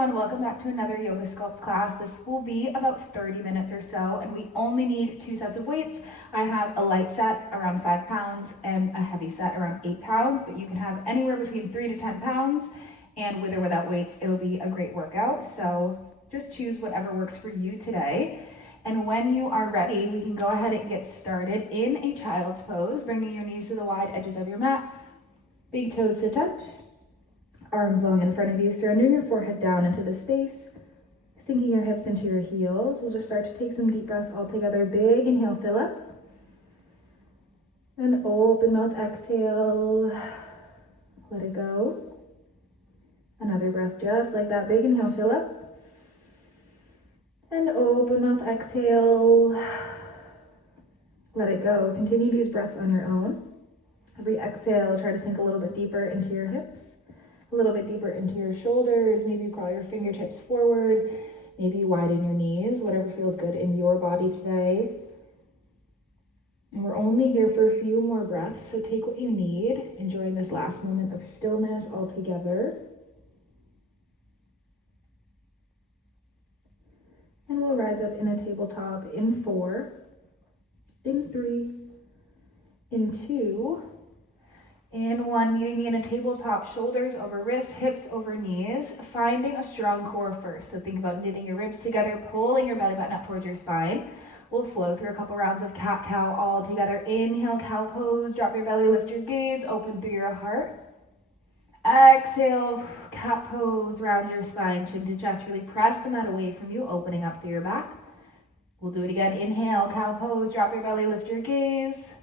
everyone, welcome back to another Yoga Sculpt class. This will be about 30 minutes or so, and we only need 2 sets of weights. I have a light set around 5 pounds and a heavy set around 8 pounds, but you can have anywhere between 3 to 10 pounds, and with or without weights, it'll be a great workout. So just choose whatever works for you today. And when you are ready, we can go ahead and get started in a child's pose, bringing your knees to the wide edges of your mat, big toes to touch. Arms long in front of you, surrendering your forehead down into the space, sinking your hips into your heels. We'll just start to take some deep breaths all together. Big inhale, fill up. And open mouth, exhale. Let it go. Another breath just like that. Big inhale, fill up. And open mouth, exhale. Let it go. Continue these breaths on your own. Every exhale, try to sink a little bit deeper into your hips. A little bit deeper into your shoulders. Maybe you crawl your fingertips forward. Maybe you widen your knees, whatever feels good in your body today. And we're only here for a few more breaths, so take what you need, enjoying this last moment of stillness all together. And we'll rise up in a tabletop in 4, in 3, in 2, in 1, meeting me in a tabletop, shoulders over wrists, hips over knees, finding a strong core first. So think about knitting your ribs together, pulling your belly button up towards your spine. We'll flow through a couple rounds of cat-cow all together. Inhale, cow pose, drop your belly, lift your gaze, open through your heart. Exhale, cat pose, round your spine, chin to chest, really press the mat away from you, opening up through your back. We'll do it again. Inhale, cow pose, drop your belly, lift your gaze.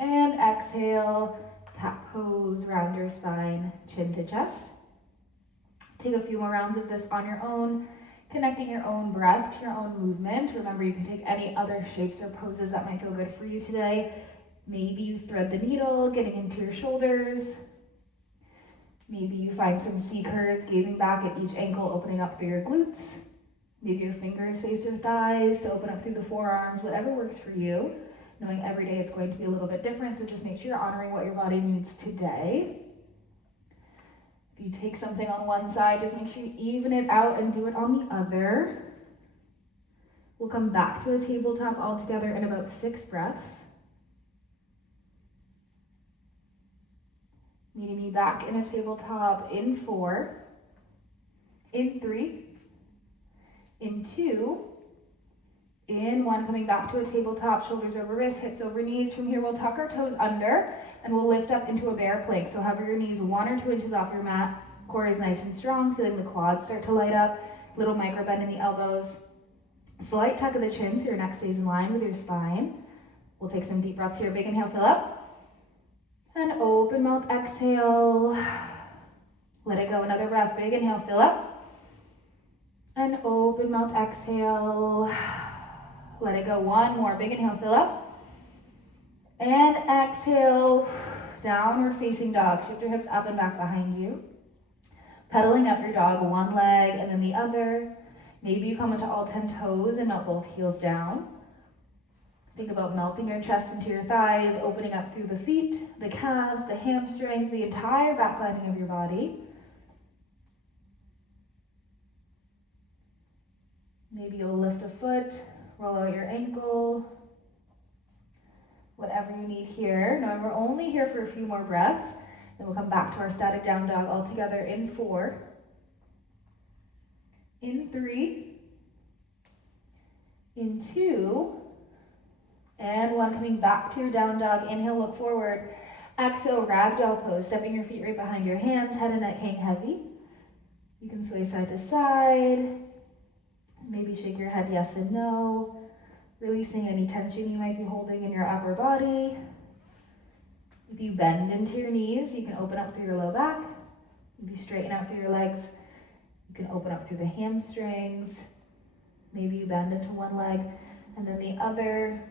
And exhale, cat pose, round your spine, chin to chest. Take a few more rounds of this on your own, connecting your own breath to your own movement. Remember, you can take any other shapes or poses that might feel good for you today. Maybe you thread the needle, getting into your shoulders. Maybe you find some C curves, gazing back at each ankle, opening up through your glutes. Maybe your fingers face your thighs to open up through the forearms, whatever works for you. Knowing every day it's going to be a little bit different, so just make sure you're honoring what your body needs today. If you take something on one side, just make sure you even it out and do it on the other. We'll come back to a tabletop all together in about 6 breaths. Meeting me back in a tabletop in 4, in 3, in 2, in 1, coming back to a tabletop, shoulders over wrists, hips over knees. From here, we'll tuck our toes under and we'll lift up into a bear plank. So hover your knees 1 or 2 inches off your mat. Core is nice and strong, feeling the quads start to light up. Little micro bend in the elbows. Slight tuck of the chin so your neck stays in line with your spine. We'll take some deep breaths here. Big inhale, fill up. And open mouth, exhale. Let it go. Another breath. Big inhale, fill up. And open mouth, exhale. Let it go. 1 more. Big inhale, fill up. And exhale, downward facing dog. Shift your hips up and back behind you. Pedaling up your dog, 1 leg and then the other. Maybe you come into all 10 toes and melt both heels down. Think about melting your chest into your thighs, opening up through the feet, the calves, the hamstrings, the entire back lining of your body. Maybe you'll lift a foot, roll out your ankle, whatever you need here. Now we're only here for a few more breaths, then we'll come back to our static down dog all together in 4, in 3, in 2, and 1, coming back to your down dog. Inhale, look forward. Exhale, ragdoll pose, stepping your feet right behind your hands, head and neck hang heavy. You can sway side to side. Maybe shake your head yes and no, releasing any tension you might be holding in your upper body. If you bend into your knees, you can open up through your low back. If you straighten out through your legs, you can open up through the hamstrings. Maybe you bend into one leg and then the other.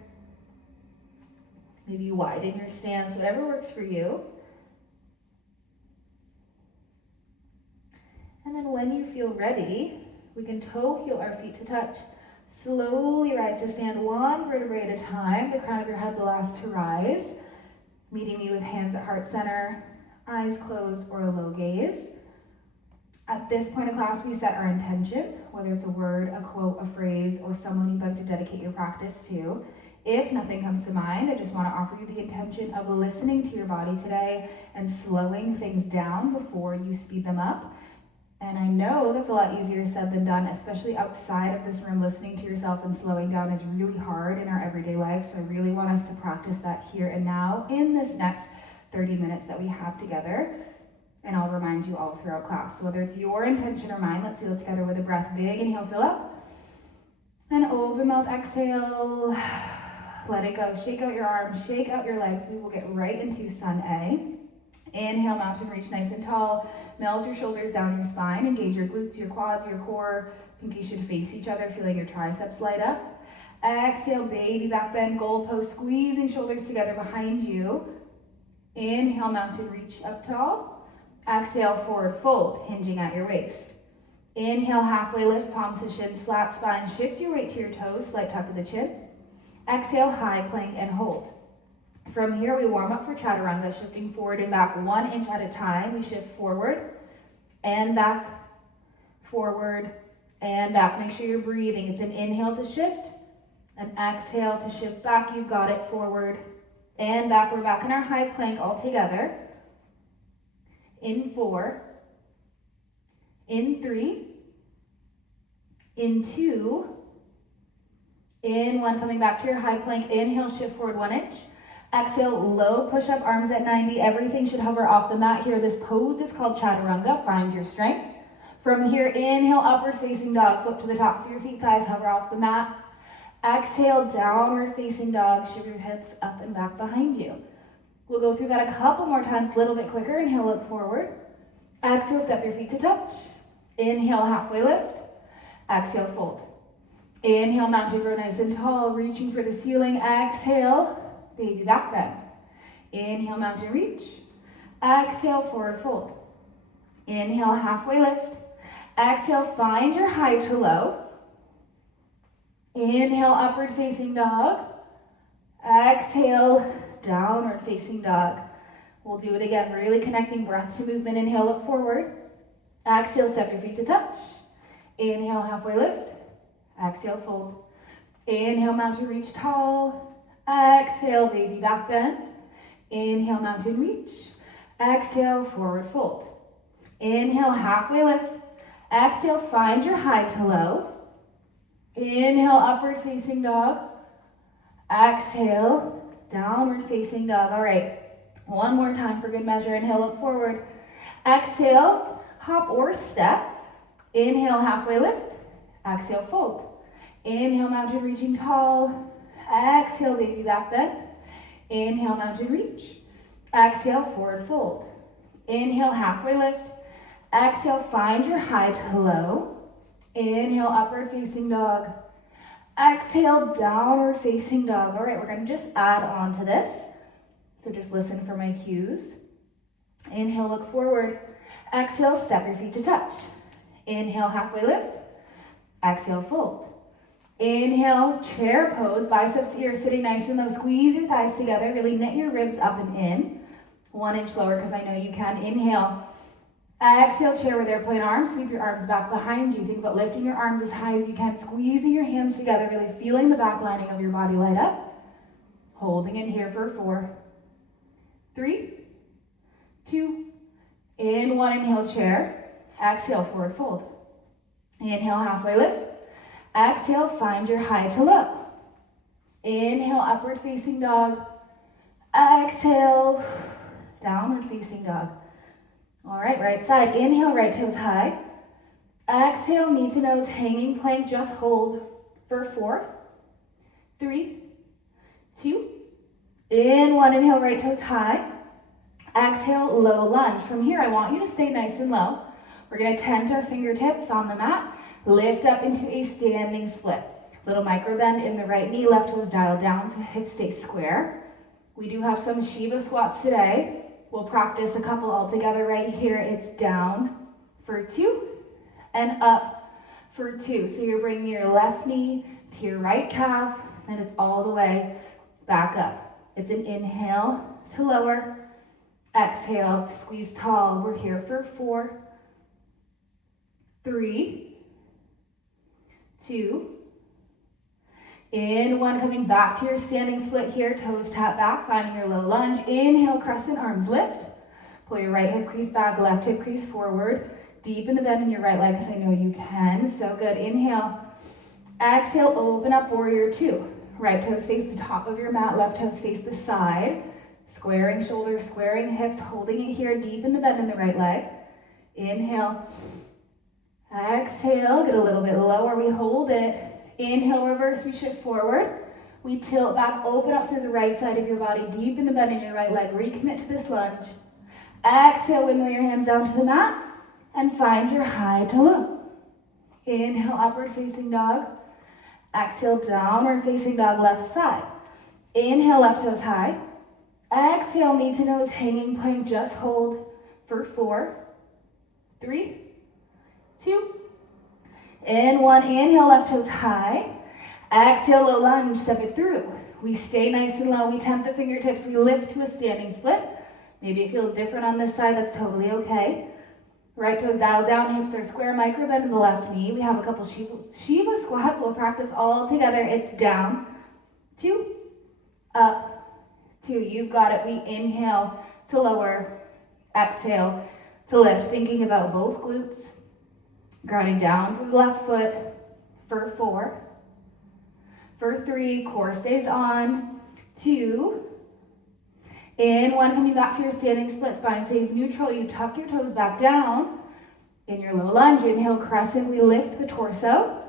Maybe you widen your stance, whatever works for you. And then when you feel ready, we can toe heel our feet to touch. Slowly rise to stand 1 vertebrae at a time. The crown of your head will ask to rise. Meeting me with hands at heart center, eyes closed or a low gaze. At this point of class, we set our intention, whether it's a word, a quote, a phrase, or someone you'd like to dedicate your practice to. If nothing comes to mind, I just want to offer you the intention of listening to your body today and slowing things down before you speed them up. And I know that's a lot easier said than done, especially outside of this room. Listening to yourself and slowing down is really hard in our everyday life. So I really want us to practice that here and now in this next 30 minutes that we have together. And I'll remind you all throughout class. So whether it's your intention or mine, let's seal it together with a breath. Big inhale, fill up. And open mouth, exhale. Let it go. Shake out your arms, shake out your legs. We will get right into Sun A. Inhale, mountain reach nice and tall. Melt your shoulders down your spine. Engage your glutes, your quads, your core. Pinkies should face each other, feeling your triceps light up. Exhale, baby back bend, goalpost, squeezing shoulders together behind you. Inhale, mountain reach up tall. Exhale, forward fold, hinging at your waist. Inhale, halfway lift, palms to shins, flat spine. Shift your weight to your toes, slight tuck of the chin. Exhale, high plank and hold. From here, we warm up for chaturanga, shifting forward and back 1 inch at a time. We shift forward and back, forward and back. Make sure you're breathing. It's an inhale to shift, an exhale to shift back. You've got it, forward and back. We're back in our high plank all together. In 4, in 3, in 2, in 1, coming back to your high plank. Inhale, shift forward 1 inch. Exhale, low push-up, arms at 90. Everything should hover off the mat here. This pose is called chaturanga. Find your strength. From here, inhale, upward facing dog. Foot to the tops of your feet, thighs hover off the mat. Exhale, downward facing dog. Shift your hips up and back behind you. We'll go through that a couple more times, a little bit quicker. Inhale, look forward. Exhale, step your feet to touch. Inhale, halfway lift. Exhale, fold. Inhale, mountain grow nice and tall, reaching for the ceiling. Exhale, baby back bend. Inhale, mountain reach. Exhale, forward fold. Inhale, halfway lift. Exhale, find your high to low. Inhale, upward facing dog. Exhale, downward facing dog. We'll do it again, really connecting breath to movement. Inhale, look forward. Exhale, step your feet to touch. Inhale, halfway lift. Exhale, fold. Inhale, mountain reach tall. Exhale, baby back bend. Inhale, mountain reach. Exhale, forward fold. Inhale, halfway lift. Exhale, find your high to low. Inhale, upward facing dog. Exhale, downward facing dog. All right, one more time for good measure. Inhale, look forward. Exhale, hop or step. Inhale, halfway lift. Exhale, fold. Inhale, mountain reaching tall. Exhale, baby back bend. Inhale, mountain reach. Exhale, forward fold. Inhale, halfway lift. Exhale, find your high to low. Inhale, upward facing dog. Exhale, downward facing dog. All right, we're going to just add on to this. So just listen for my cues. Inhale, look forward. Exhale, step your feet to touch. Inhale, halfway lift. Exhale, fold. Inhale, chair pose. Biceps here sitting nice and low. Squeeze your thighs together. Really knit your ribs up and in. 1 inch lower because I know you can. Inhale. Exhale, chair with airplane arms. Sweep your arms back behind you. Think about lifting your arms as high as you can. Squeezing your hands together. Really feeling the back lining of your body light up. Holding it here for 4, 3, 2, in 1. Inhale, chair. Exhale, forward fold. Inhale, halfway lift. Exhale, find your high to low. Inhale, upward facing dog. Exhale, downward facing dog. All right, right side. Inhale, right toes high. Exhale, knee to nose, hanging plank. Just hold for 4, 3, 2, in 1. Inhale, right toes high. Exhale, low lunge. From here, I want you to stay nice and low. We're going to tent our fingertips on the mat. Lift up into a standing split. Little micro bend in the right knee, left toes dialed down so hips stay square. We do have some Shiva squats today. We'll practice a couple all together right here. It's down for 2 and up for 2. So you're bringing your left knee to your right calf, and it's all the way back up. It's an inhale to lower, exhale to squeeze tall. We're here for 4, 3, 2, in 1, coming back to your standing split here, toes tap back, finding your low lunge. Inhale, crescent, arms lift. Pull your right hip crease back, left hip crease forward. Deepen the bend in your right leg because I know you can. So good. Inhale. Exhale, open up, warrior 2. Right toes face the top of your mat, left toes face the side. Squaring shoulders, squaring hips, holding it here. Deepen the bend in the right leg. Inhale. Exhale, get a little bit lower, we hold it. Inhale, reverse, we shift forward. We tilt back, open up through the right side of your body, deepen the bend in your right leg, recommit to this lunge. Exhale, windmill your hands down to the mat, and find your high to low. Inhale, upward facing dog. Exhale, downward facing dog, left side. Inhale, left toes high. Exhale, knee to nose, hanging plank, just hold for 4, 3, 2, and 1. Inhale, left toes high. Exhale, low lunge, step it through. We stay nice and low. We temp the fingertips. We lift to a standing split. Maybe it feels different on this side. That's totally okay. Right toes dial down, hips are square, micro bend in the left knee. We have a couple Shiva squats. We'll practice all together. It's down, 2, up, 2. You've got it. We inhale to lower, exhale to lift. Thinking about both glutes. Grounding down through the left foot for 4. For 3, core stays on. 2. In 1, coming back to your standing split, spine stays neutral. You tuck your toes back down. In your low lunge, inhale, crescent, we lift the torso.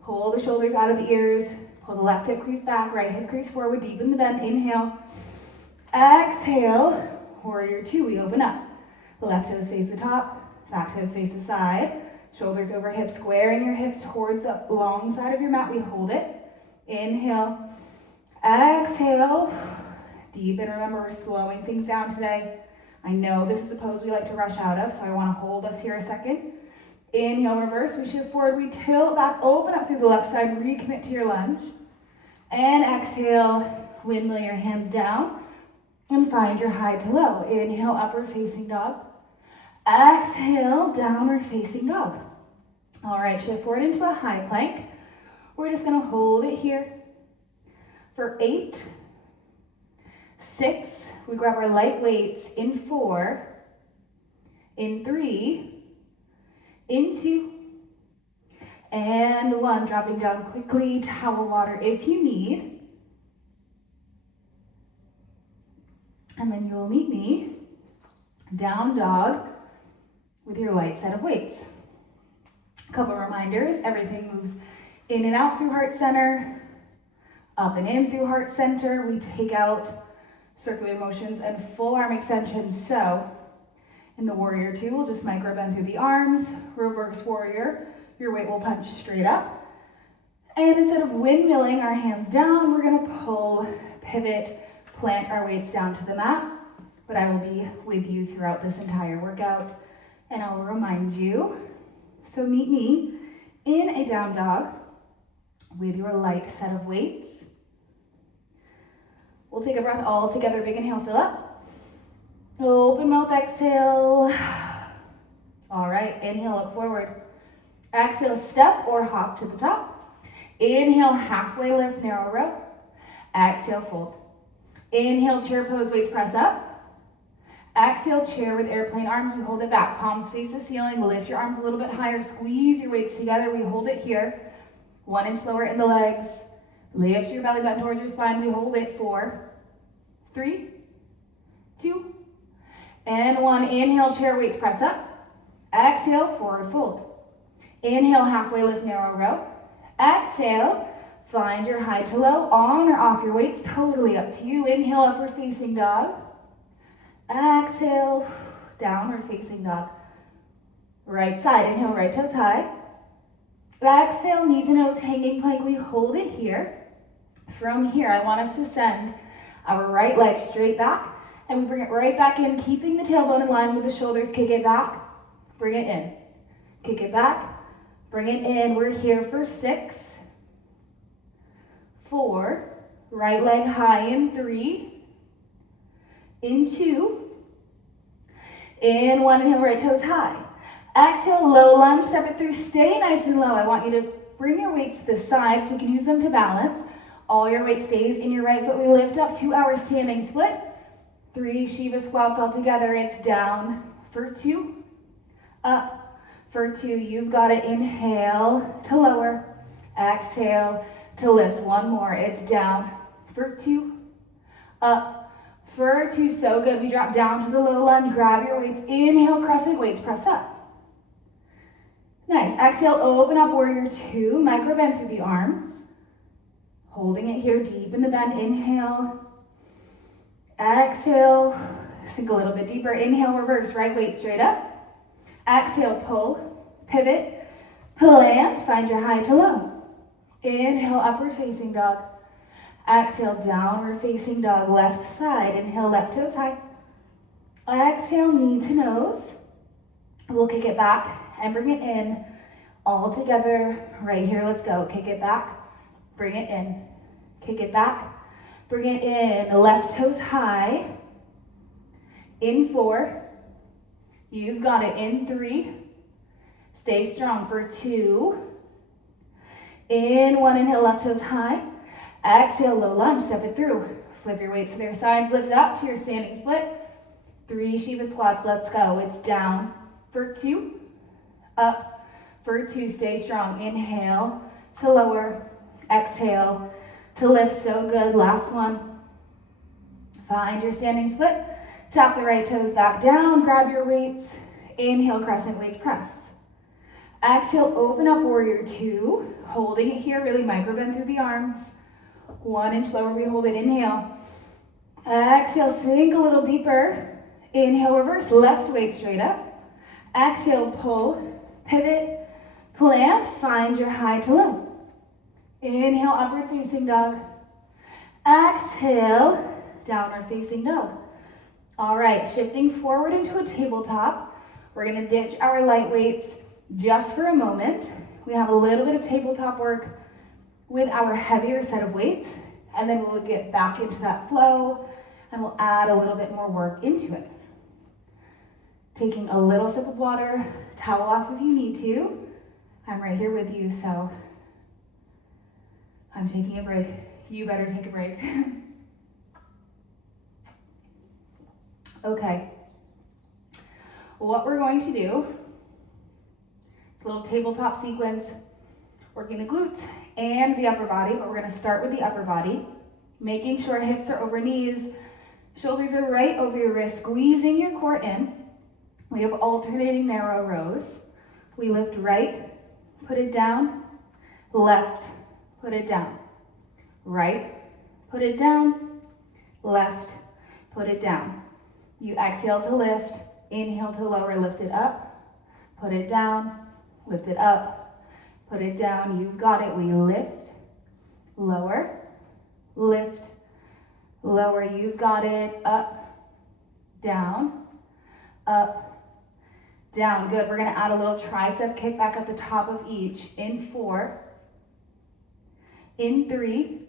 Pull the shoulders out of the ears. Pull the left hip crease back, right hip crease forward, deepen the bend. Inhale. Exhale, warrior 2, we open up. The left toes face the top, back toes face the side. Shoulders over hips, squaring your hips towards the long side of your mat. We hold it. Inhale. Exhale. Deepen. Remember, we're slowing things down today. I know this is a pose we like to rush out of, so I want to hold us here a second. Inhale, reverse. We shift forward. We tilt back, open up through the left side. Recommit to your lunge. And exhale, windmill your hands down. And find your high to low. Inhale, upward facing dog. Exhale, downward facing dog. All right, shift forward into a high plank. We're just gonna hold it here for 8, 6. We grab our light weights in 4, in 3, in 2, and 1. Dropping down quickly, towel water if you need. And then you'll meet me, down dog, with your light set of weights. A couple reminders, everything moves in and out through heart center, up and in through heart center. We take out circular motions and full arm extensions. So in the warrior 2, we'll just micro bend through the arms. Reverse warrior, your weight will punch straight up. And instead of windmilling our hands down, we're gonna pull, pivot, plant our weights down to the mat. But I will be with you throughout this entire workout. And I'll remind you, so meet me in a down dog with your light set of weights. We'll take a breath all together, big inhale, fill up. Open mouth, exhale. All right, inhale, look forward. Exhale, step or hop to the top. Inhale, halfway lift, narrow row. Exhale, fold. Inhale, chair pose, weights press up. Exhale, chair with airplane arms, we hold it back. Palms face the ceiling, lift your arms a little bit higher, squeeze your weights together, we hold it here. 1 inch lower in the legs. Lift your belly button towards your spine, we hold it. 4, 3, 2, and 1. Inhale, chair, weights press up. Exhale, forward fold. Inhale, halfway lift, narrow row. Exhale, find your high to low, on or off your weights, totally up to you. Inhale, upward facing dog. Exhale, downward facing dog. Right side, inhale, right toes high. Exhale, knees and nose, hanging plank, we hold it here. From here, I want us to send our right leg straight back, and we bring it right back in, keeping the tailbone in line with the shoulders. Kick it back, bring it in. Kick it back, bring it in. We're here for 6, 4, right leg high in 3, in 2, in 1, inhale, right toes high. Exhale, low lunge, step it through, stay nice and low. I want you to bring your weights to the sides, we can use them to balance. All your weight stays in your right foot. We lift up to our standing split. 3 Shiva squats all together. It's down for 2, up for 2. You've got it. Inhale to lower. Exhale to lift. One more. It's down for 2, up for 2. So good. We drop down to the low lunge. Grab your weights. Inhale, crescent weights. Press up. Nice. Exhale, open up, warrior 2. Micro bend through the arms. Holding it here deep in the bend. Inhale. Exhale. Sink a little bit deeper. Inhale, reverse. Right weight straight up. Exhale, pull. Pivot. Plant. Find your high to low. Inhale, upward facing dog. Exhale, downward facing dog. Left side. Inhale, left toes high. Exhale, knee to nose. We'll kick it back and bring it in. All together. Right here. Let's go. Kick it back. Bring it in. Kick it back. Bring it in. Left toes high. In 4. You've got it. In 3. Stay strong for 2. In 1. Inhale, left toes high. Exhale, low lunge. Step it through. Flip your weights to their sides. Lift up to your standing split. 3 Shiva squats. Let's go. It's down for 2. Up for 2. Stay strong. Inhale to lower. Exhale to lift. So good. Last one. Find your standing split. Tap the right toes back down. Grab your weights. Inhale, crescent weights, press. Exhale, open up, warrior 2. Holding it here, really micro bend through the arms. 1 inch lower, we hold it. Inhale. Exhale, sink a little deeper. Inhale, reverse, left weight straight up. Exhale, pull, pivot, plant. Find your high to low. Inhale, upward facing dog. Exhale, downward facing dog. All right, shifting forward into a tabletop. We're gonna ditch our light weights just for a moment. We have a little bit of tabletop work with our heavier set of weights, and then we'll get back into that flow, and we'll add a little bit more work into it. Taking a little sip of water, towel off if you need to. I'm right here with you, so I'm taking a break. You better take a break. Okay. What we're going to do, it's a little tabletop sequence, working the glutes and the upper body, but we're going to start with the upper body, making sure hips are over knees, shoulders are right over your wrists, squeezing your core in. We have alternating narrow rows. We lift right, put it down, left, put it down, right, put it down, left, put it down. You exhale to lift, inhale to lower, lift it up, put it down, lift it up, put it down. You've got it. We lift, lower, lift, lower. You've got it. Up, down, up, down. Good. We're going to add a little tricep kick back at the top of each. In 4, in 3,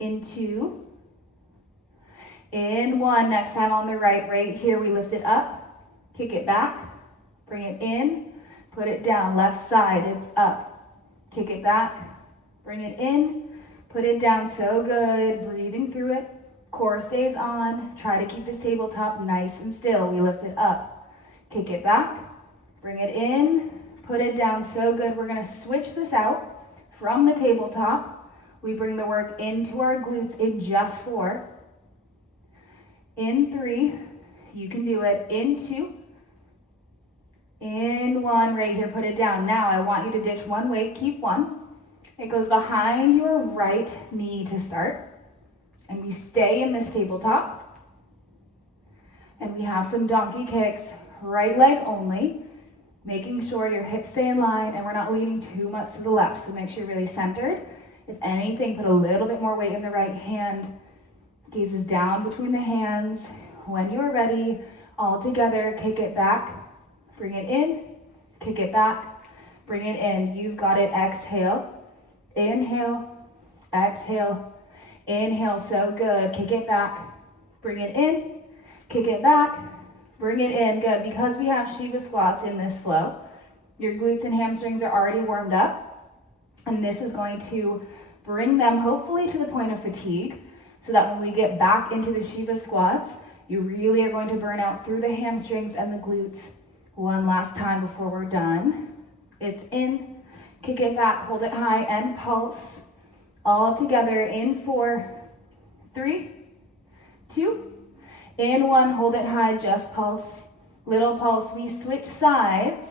in 2, in 1. Next time on the right here, we lift it up, kick it back, bring it in, put it down. Left side, it's up, kick it back, bring it in, put it down. So good. Breathing through it. Core stays on. Try to keep this tabletop nice and still. We lift it up, kick it back, bring it in, put it down. So good. We're going to switch this out from the tabletop. We bring the work into our glutes in just 4. In 3, you can do it. In 2, in 1, right here, put it down. Now I want you to ditch one weight, keep 1. It goes behind your right knee to start. And we stay in this tabletop. And we have some donkey kicks, right leg only, making sure your hips stay in line and we're not leaning too much to the left. So make sure you're really centered. If anything, put a little bit more weight in the right hand. Gaze is down between the hands. When you're ready, all together, kick it back, bring it in, kick it back, bring it in. You've got it. Exhale, inhale, exhale, inhale. So good. Kick it back, bring it in, kick it back, Bring it in, good. Because we have Shiva squats in this flow, your glutes and hamstrings are already warmed up, and this is going to bring them hopefully to the point of fatigue, so that when we get back into the Shiva squats, you really are going to burn out through the hamstrings and the glutes. One last time before we're done. It's in, kick it back, hold it high, and pulse. All together in 4, 3, 2, in 1, hold it high, just pulse. Little pulse, we switch sides,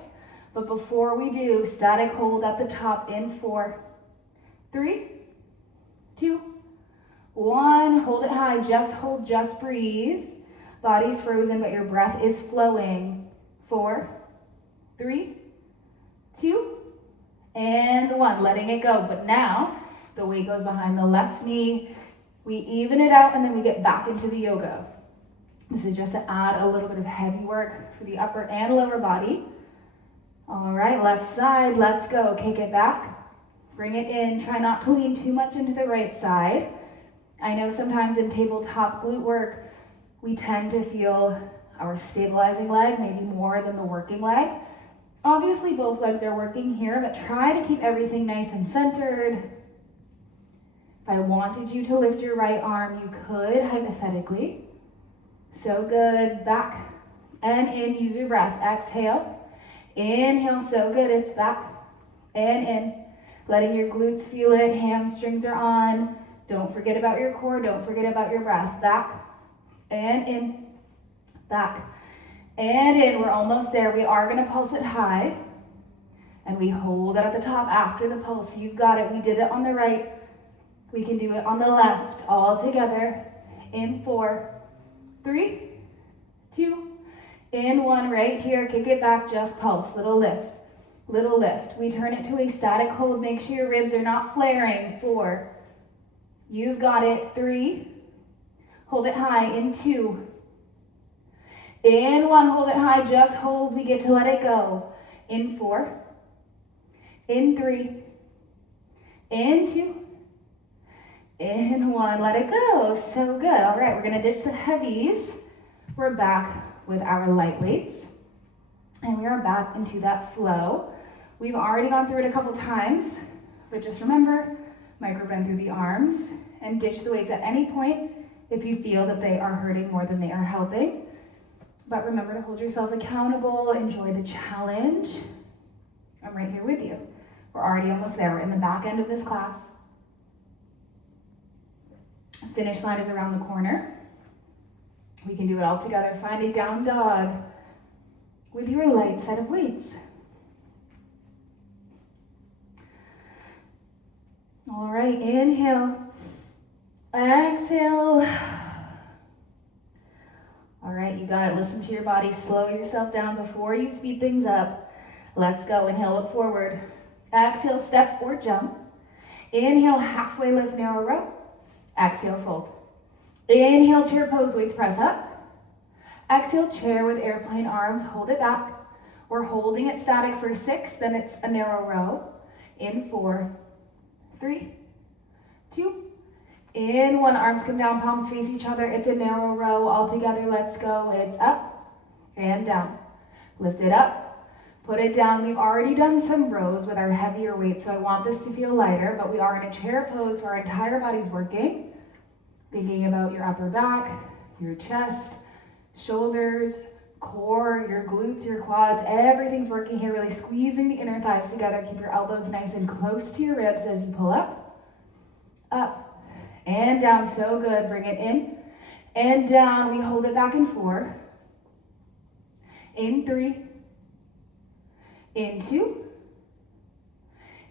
but before we do, static hold at the top in 4, 3, 2, 1, hold it high, just hold, just breathe. Body's frozen, but your breath is flowing. 4, 3, 2, and 1, letting it go. But now, the weight goes behind the left knee. We even it out, and then we get back into the yoga. This is just to add a little bit of heavy work for the upper and lower body. All right, left side, let's go. Kick it back, bring it in. Try not to lean too much into the right side. I know sometimes in tabletop glute work, we tend to feel our stabilizing leg maybe more than the working leg. Obviously, both legs are working here, but try to keep everything nice and centered. If I wanted you to lift your right arm, you could, hypothetically. So good, back and in, use your breath. Exhale, inhale, so good, it's back and in. Letting your glutes feel it, hamstrings are on. Don't forget about your core, don't forget about your breath. Back and in, back and in. We're almost there. We are gonna pulse it high, and we hold it at the top after the pulse. You've got it. We did it on the right. We can do it on the left, all together. In 4, 3, 2, in 1, right here. Kick it back, just pulse. Little lift, little lift. We turn it to a static hold. Make sure your ribs are not flaring. 4, you've got it. 3, hold it high. In 2, in 1, hold it high, just hold. We get to let it go. In 4, in 3, in 2, in 1, let it go. So good. All right, we're gonna ditch the heavies. We're back with our light weights, and we are back into that flow. We've already gone through it a couple times, but just remember, micro bend through the arms and ditch the weights at any point if you feel that they are hurting more than they are helping. But remember to hold yourself accountable, enjoy the challenge. I'm right here with you. We're already almost there. We're in the back end of this class. Finish line is around the corner. We can do it all together. Find a down dog with your light set of weights. All right, inhale, exhale. All right, you got it. Listen to your body. Slow yourself down before you speed things up. Let's go. Inhale, look forward. Exhale, step or jump. Inhale, halfway lift, narrow row. Exhale, fold. Inhale, chair pose, weights press up. Exhale, chair with airplane arms, hold it back. We're holding it static for 6, then it's a narrow row. In 4, 3, 2, in 1, arms come down, palms face each other. It's a narrow row. All together, let's go. It's up and down. Lift it up, put it down. We've already done some rows with our heavier weights, so I want this to feel lighter, but we are in a chair pose, so our entire body's working. Thinking about your upper back, your chest, shoulders, core, your glutes, your quads, everything's working here, really squeezing the inner thighs together. Keep your elbows nice and close to your ribs as you pull up, and down. So good. Bring it in and down. We hold it back in 4, in 3, in 2,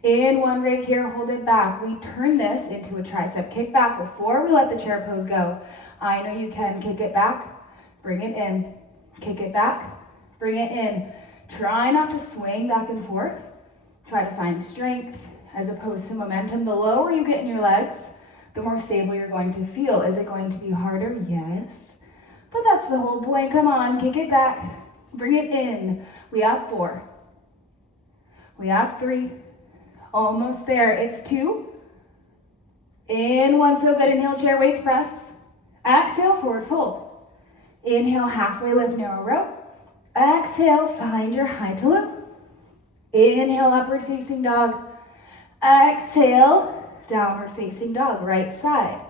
in 1, right here. Hold it back. We turn this into a tricep kick back before we let the chair pose go. I know you can. Kick it back, bring it in, kick it back, bring it in. Try not to swing back and forth. Try to find strength as opposed to momentum. The lower you get in your legs, the more stable you're going to feel. Is it going to be harder? Yes. But that's the whole point. Come on, kick it back, bring it in. We have 4. We have 3. Almost there. It's 2. In 1, so good. Inhale, chair, weights press. Exhale, forward fold. Inhale, halfway lift, narrow row. Exhale, find your high to low. Inhale, upward facing dog. Exhale, downward facing dog, right side.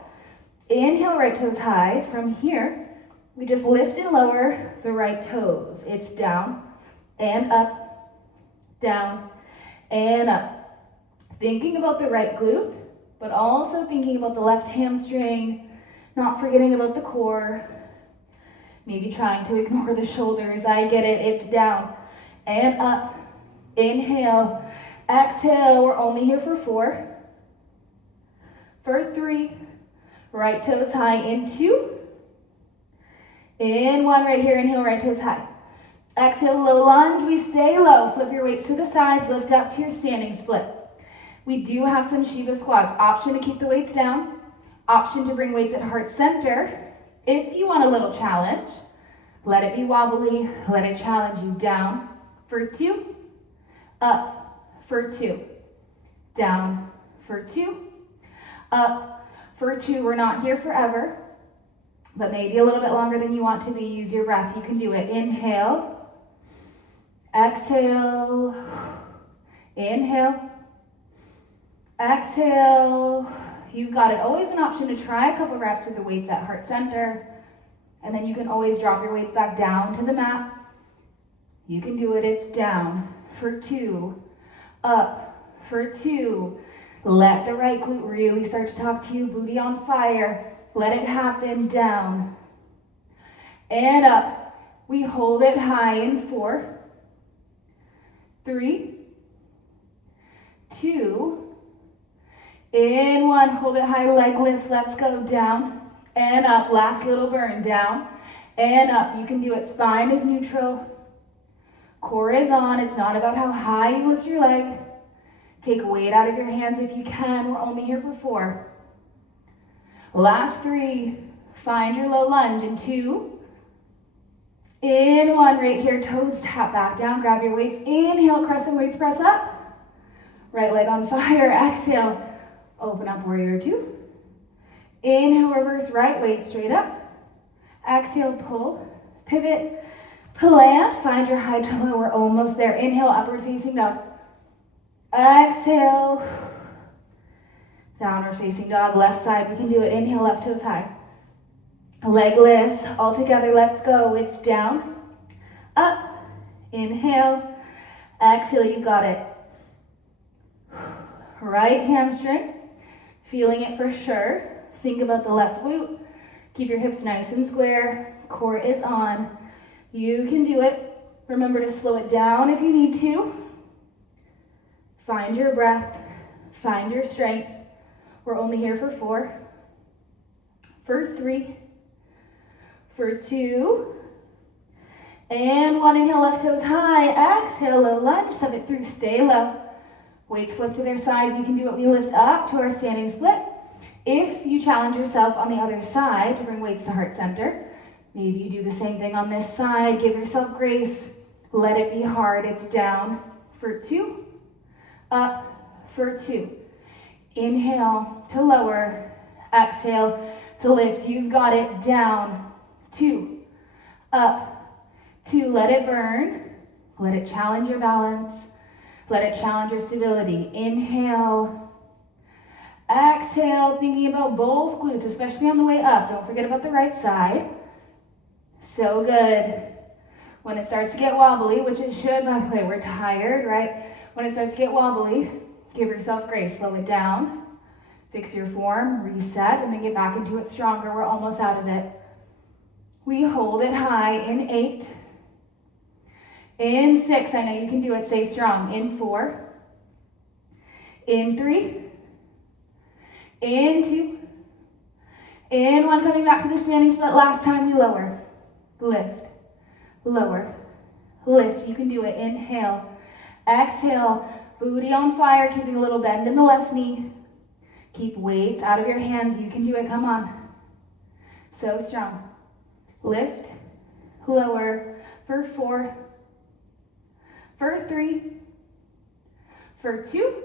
Inhale, right toes high. From here, we just lift and lower the right toes. It's down and up, down and up. Thinking about the right glute, but also thinking about the left hamstring, not forgetting about the core. Maybe trying to ignore the shoulders. I get it. It's down and up. Inhale, exhale. We're only here for 4. For 3. Right toes high in 2. In 1 right here. Inhale, right toes high. Exhale, low lunge. We stay low. Flip your weights to the sides. Lift up to your standing split. We do have some Shiva squats. Option to keep the weights down. Option to bring weights at heart center. If you want a little challenge, let it be wobbly. Let it challenge you. Down for 2. Up for 2. Down for 2. Up for 2. We're not here forever, but maybe a little bit longer than you want to be. Use your breath. You can do it. Inhale. Exhale. Inhale. Exhale. You've got it. Always an option to try a couple reps with the weights at heart center, and then you can always drop your weights back down to the mat. You can do it. It's down for 2, up for 2. Let the right glute really start to talk to you. Booty on fire. Let it happen. Down and up. We hold it high in 4, 3, 2, in 1, hold it high, leg lifts, let's go. Down and up, last little burn. Down and up. You can do it. Spine is neutral, core is on. It's not about how high you lift your leg. Take weight out of your hands if you can. We're only here for 4. Last 3, find your low lunge in 2, in 1 right here, toes tap back down, grab your weights. Inhale, crescent weights, press up. Right leg on fire, exhale. Open up, warrior 2. Inhale, reverse right, weight straight up. Exhale, pull, pivot, plant. Find your high to low, we're almost there. Inhale, upward facing dog. Exhale, downward facing dog, left side. We can do it. Inhale, left toes high. Leg lifts, all together, let's go. It's down, up, inhale, exhale, you got it. Right hamstring. Feeling it for sure. Think about the left glute. Keep your hips nice and square. Core is on. You can do it. Remember to slow it down if you need to. Find your breath. Find your strength. We're only here for 4. For 3. For 2. And 1. Inhale, left toes high. Exhale, low lunge. Sub it through. Stay low. Weights flip to their sides. You can do it. We lift up to our standing split. If you challenge yourself on the other side to bring weights to heart center, maybe you do the same thing on this side. Give yourself grace. Let it be hard. It's down for 2, up for 2. Inhale to lower. Exhale to lift. You've got it. Down, 2, up, 2. Let it burn. Let it challenge your balance. Let it challenge your stability. Inhale. Exhale, thinking about both glutes, especially on the way up. Don't forget about the right side. So good. When it starts to get wobbly, which it should, by the way, we're tired, right? When it starts to get wobbly, give yourself grace. Slow it down. Fix your form, reset, and then get back into it stronger. We're almost out of it. We hold it high in 8. In 6, I know you can do it, stay strong. In 4, in 3, in 2, in 1, coming back to the standing split. Last time we lower, lift, lower, lift. You can do it. Inhale, exhale, booty on fire, keeping a little bend in the left knee. Keep weights out of your hands. You can do it. Come on. So strong. Lift, lower, for 4, for 3, for 2,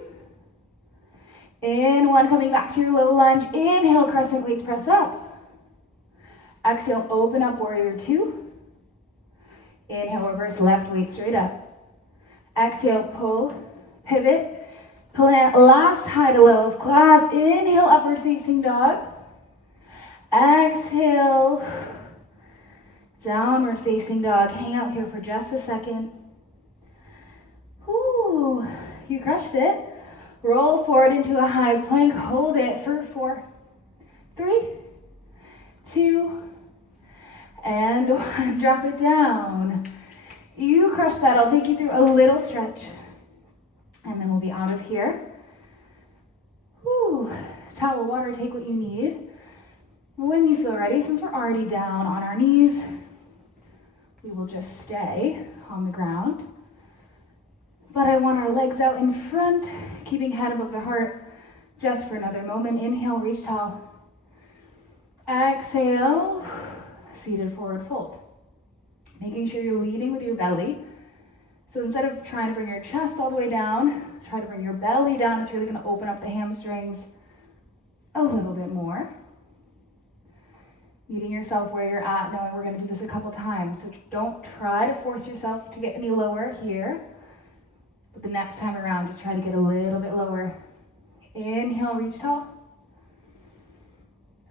in 1, coming back to your low lunge. Inhale, crescent weights, press up. Exhale, open up, warrior two. Inhale, reverse left weight straight up. Exhale, pull, pivot, plant, last high to low of class. Inhale, upward facing dog. Exhale, downward facing dog. Hang out here for just a second. Whoo, you crushed it. Roll forward into a high plank. Hold it for 4, 3, 2, and 1. Drop it down. You crushed that. I'll take you through a little stretch, and then we'll be out of here. Whoo, towel, water, take what you need. When you feel ready, since we're already down on our knees, we will just stay on the ground. But I want our legs out in front, keeping head above the heart just for another moment. Inhale, reach tall. Exhale, seated forward fold. Making sure you're leading with your belly. So instead of trying to bring your chest all the way down, try to bring your belly down. It's really going to open up the hamstrings a little bit more. Meeting yourself where you're at, knowing we're going to do this a couple times. So don't try to force yourself to get any lower here. But the next time around, just try to get a little bit lower. Inhale, reach tall.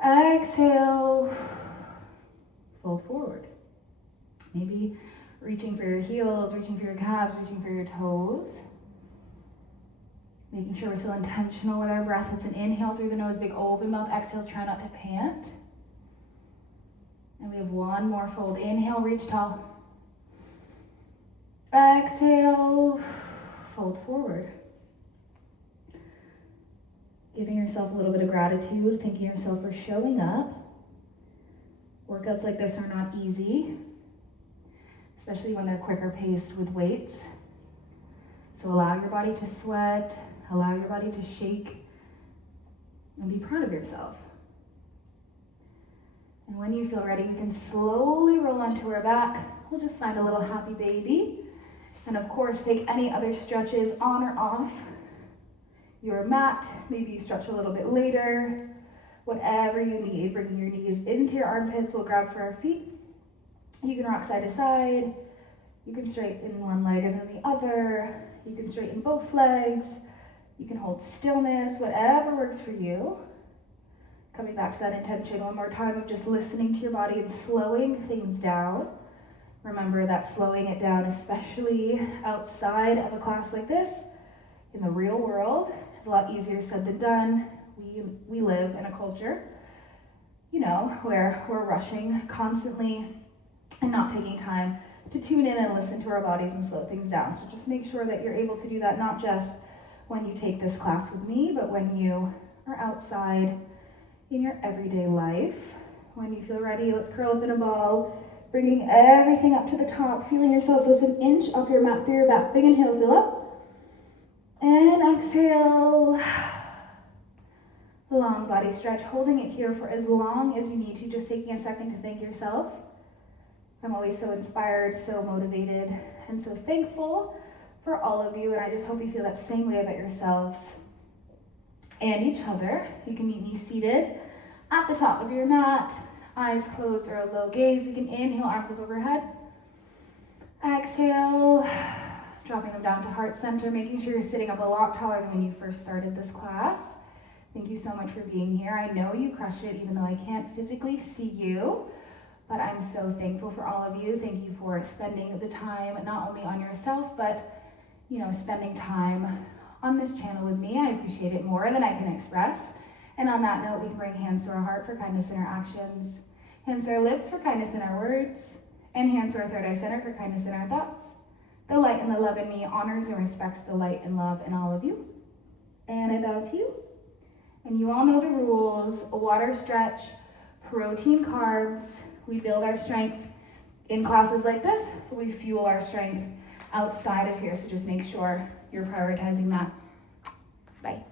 Exhale, fold forward. Maybe reaching for your heels, reaching for your calves, reaching for your toes. Making sure we're still intentional with our breath. It's an inhale through the nose, big open mouth. Exhale, try not to pant. And we have one more fold. Inhale, reach tall. Exhale, fold forward. Giving yourself a little bit of gratitude, thanking yourself for showing up. Workouts like this are not easy, especially when they're quicker paced with weights. So allow your body to sweat, allow your body to shake, and be proud of yourself. And when you feel ready, we can slowly roll onto our back. We'll just find a little happy baby. And of course, take any other stretches on or off your mat. Maybe you stretch a little bit later. Whatever you need, bringing your knees into your armpits. We'll grab for our feet. You can rock side to side. You can straighten one leg and then the other. You can straighten both legs. You can hold stillness, whatever works for you. Coming back to that intention one more time of just listening to your body and slowing things down. Remember that slowing it down, especially outside of a class like this, in the real world, is a lot easier said than done. We live in a culture, where we're rushing constantly and not taking time to tune in and listen to our bodies and slow things down. So just make sure that you're able to do that, not just when you take this class with me, but when you are outside in your everyday life. When you feel ready, let's curl up in a ball, bringing everything up to the top, feeling yourself lift an inch off your mat through your back. Big inhale, fill up. And exhale. Long body stretch, holding it here for as long as you need to, just taking a second to thank yourself. I'm always so inspired, so motivated, and so thankful for all of you, and I just hope you feel that same way about yourselves and each other. You can meet me seated at the top of your mat, eyes closed or a low gaze. We can inhale, arms up overhead. Exhale, dropping them down to heart center, making sure you're sitting up a lot taller than when you first started this class. Thank you so much for being here. I know you crushed it, even though I can't physically see you, but I'm so thankful for all of you. Thank you for spending the time, not only on yourself, but spending time on this channel with me. I appreciate it more than I can express. And on that note, we can bring hands to our heart for kindness in our actions, hands to our lips for kindness in our words, and hands to our third eye center for kindness in our thoughts. The light and the love in me honors and respects the light and love in all of you. And I bow to you. And you all know the rules: water stretch, protein, carbs. We build our strength in classes like this, but we fuel our strength outside of here. So just make sure you're prioritizing that. Bye.